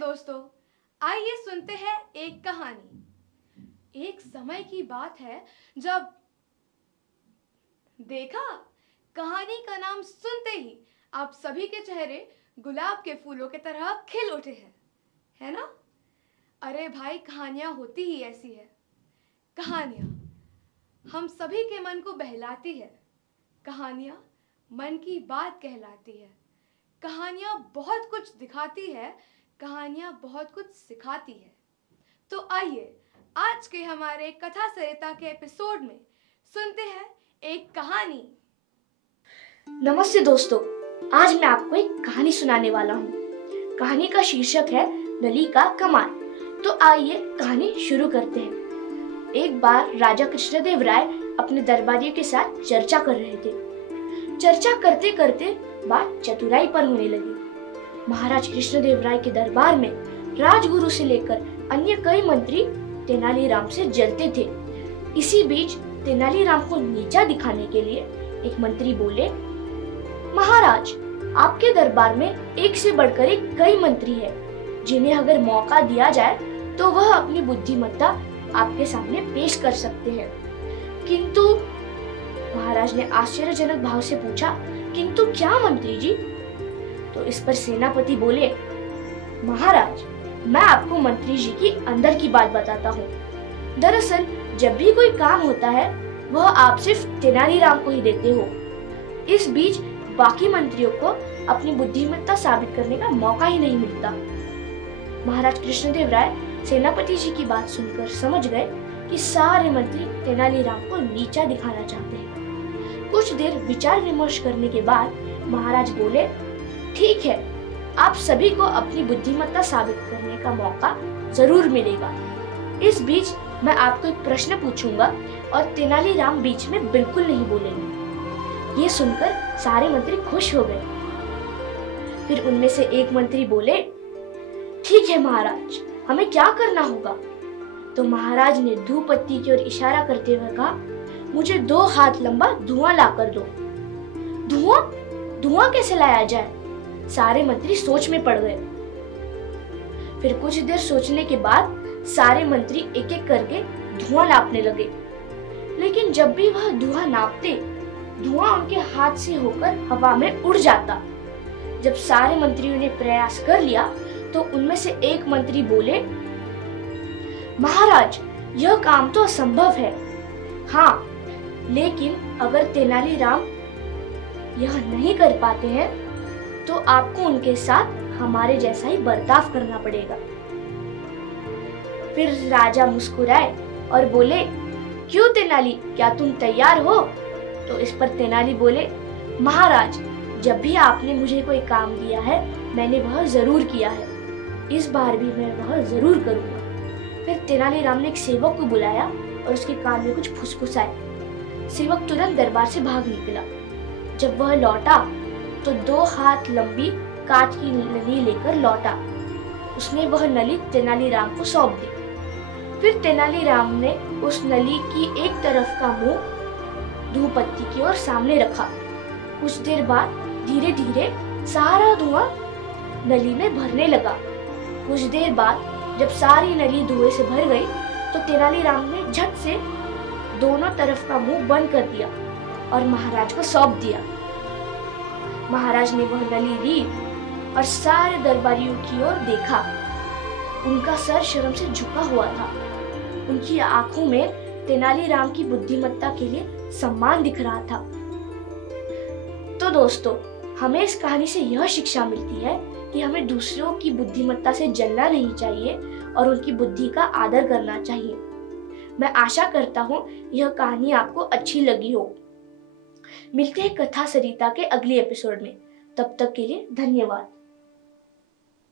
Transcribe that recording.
दोस्तों, आइए सुनते हैं एक कहानी। एक समय की बात है जब देखा, कहानी का नाम सुनते ही आप सभी के चेहरे गुलाब के फूलों की तरह खिल उठे हैं, है ना? अरे भाई, कहानियां होती ही ऐसी है। कहानियां हम सभी के मन को बहलाती है। कहानियां मन की बात कहलाती है। कहानियां बहुत कुछ दिखाती है, कहानियां बहुत कुछ सिखाती है। तो आइए आज के हमारे कथा सरिता के एपिसोड में सुनते हैं एक कहानी। नमस्ते दोस्तों, आज मैं आपको एक कहानी सुनाने वाला हूँ। कहानी का शीर्षक है नली का कमाल। तो आइए कहानी शुरू करते हैं। एक बार राजा कृष्णदेव राय अपने दरबारियों के साथ चर्चा कर रहे थे। चर्चा करते करते बात चतुराई पर होने लगी। महाराज कृष्णदेव राय के दरबार में राजगुरु से लेकर अन्य कई मंत्री तेनालीराम से जलते थे। इसी बीच तेनालीराम को नीचा दिखाने के लिए एक मंत्री बोले, महाराज, आपके दरबार में एक से बढ़कर एक कई मंत्री हैं, जिन्हें अगर मौका दिया जाए तो वह अपनी बुद्धिमत्ता आपके सामने पेश कर सकते हैं। किंतु महाराज ने आश्चर्यजनक भाव से पूछा, किंतु क्या मंत्री जी? तो इस पर सेनापति बोले, महाराज, मैं आपको मंत्री जी की अंदर की बात बताता हूँ। दरअसल जब भी कोई काम होता है वह आप सिर्फ तेनालीराम को ही देते हो। इस बीच बाकी मंत्रियों को अपनी बुद्धिमत्ता साबित करने का मौका ही नहीं मिलता। महाराज कृष्णदेव राय सेनापति जी की बात सुनकर समझ गए कि सारे मंत्री तेनालीराम को नीचा दिखाना चाहते हैं। कुछ देर विचार विमर्श करने के बाद महाराज बोले, ठीक है, आप सभी को अपनी बुद्धिमत्ता साबित करने का मौका जरूर मिलेगा। इस बीच मैं आपको एक प्रश्न पूछूंगा और तेनालीराम बीच में बिल्कुल नहीं बोलेंगे। ये सुनकर सारे मंत्री खुश हो गए। फिर उनमें से एक मंत्री बोले, ठीक है महाराज, हमें क्या करना होगा? तो महाराज ने धूप बत्ती की ओर इशारा करते हुए कहा, मुझे 2 हाथ लंबा धुआं ला कर दो। धुआं? धुआं कैसे लाया जाए? सारे मंत्री सोच में पड़ गए। फिर कुछ देर सोचने के बाद सारे मंत्री एक एक करके धुआं नापने लगे। लेकिन जब भी वह धुआं नापते, धुआं उनके हाथ से होकर हवा में उड़ जाता। जब सारे मंत्रियों ने प्रयास कर लिया तो उनमें से एक मंत्री बोले, महाराज, यह काम तो असंभव है। हाँ, लेकिन अगर तेनालीराम यह नहीं कर पाते हैं तो आपको उनके साथ हमारे जैसा ही बर्ताव करना पड़ेगा। फिर राजा मुस्कुराए और बोले, क्यों तेनाली, क्या तुम तैयार हो? तो इस पर तेनाली बोले, महाराज, जब भी आपने मुझे कोई काम दिया है मैंने वह जरूर किया है। इस बार भी मैं वह जरूर करूंगा। फिर तेनालीराम ने एक सेवक को बुलाया और उसके कान में कुछ फुसफुसाए। सेवक तुरंत दरबार से भाग निकला। जब वह लौटा तो 2 हाथ लंबी कांच की नली लेकर लौटा। उसने वह नली तेनालीराम को सौंप दी। फिर तेनालीराम ने उस नली की एक तरफ का मुंह धूप बत्ती की ओर सामने रखा। कुछ देर बाद धीरे धीरे सारा धुआं नली में भरने लगा। कुछ देर बाद जब सारी नली धुएं से भर गई तो तेनालीराम ने झट से दोनों तरफ का मुंह बंद कर दिया और महाराज को सौंप दिया। महाराज ने वह नली ली और सारे दरबारियों की ओर देखा। उनका सर शर्म से झुका हुआ था। उनकी आंखों में तेनालीराम की बुद्धिमत्ता के लिए सम्मान दिख रहा था। तो दोस्तों, हमें इस कहानी से यह शिक्षा मिलती है कि हमें दूसरों की बुद्धिमत्ता से जलना नहीं चाहिए और उनकी बुद्धि का आदर करना चाहिए। मैं आशा करता हूँ यह कहानी आपको अच्छी लगी हो। मिलते हैं कथा सरिता के अगले एपिसोड में। तब तक के लिए धन्यवाद।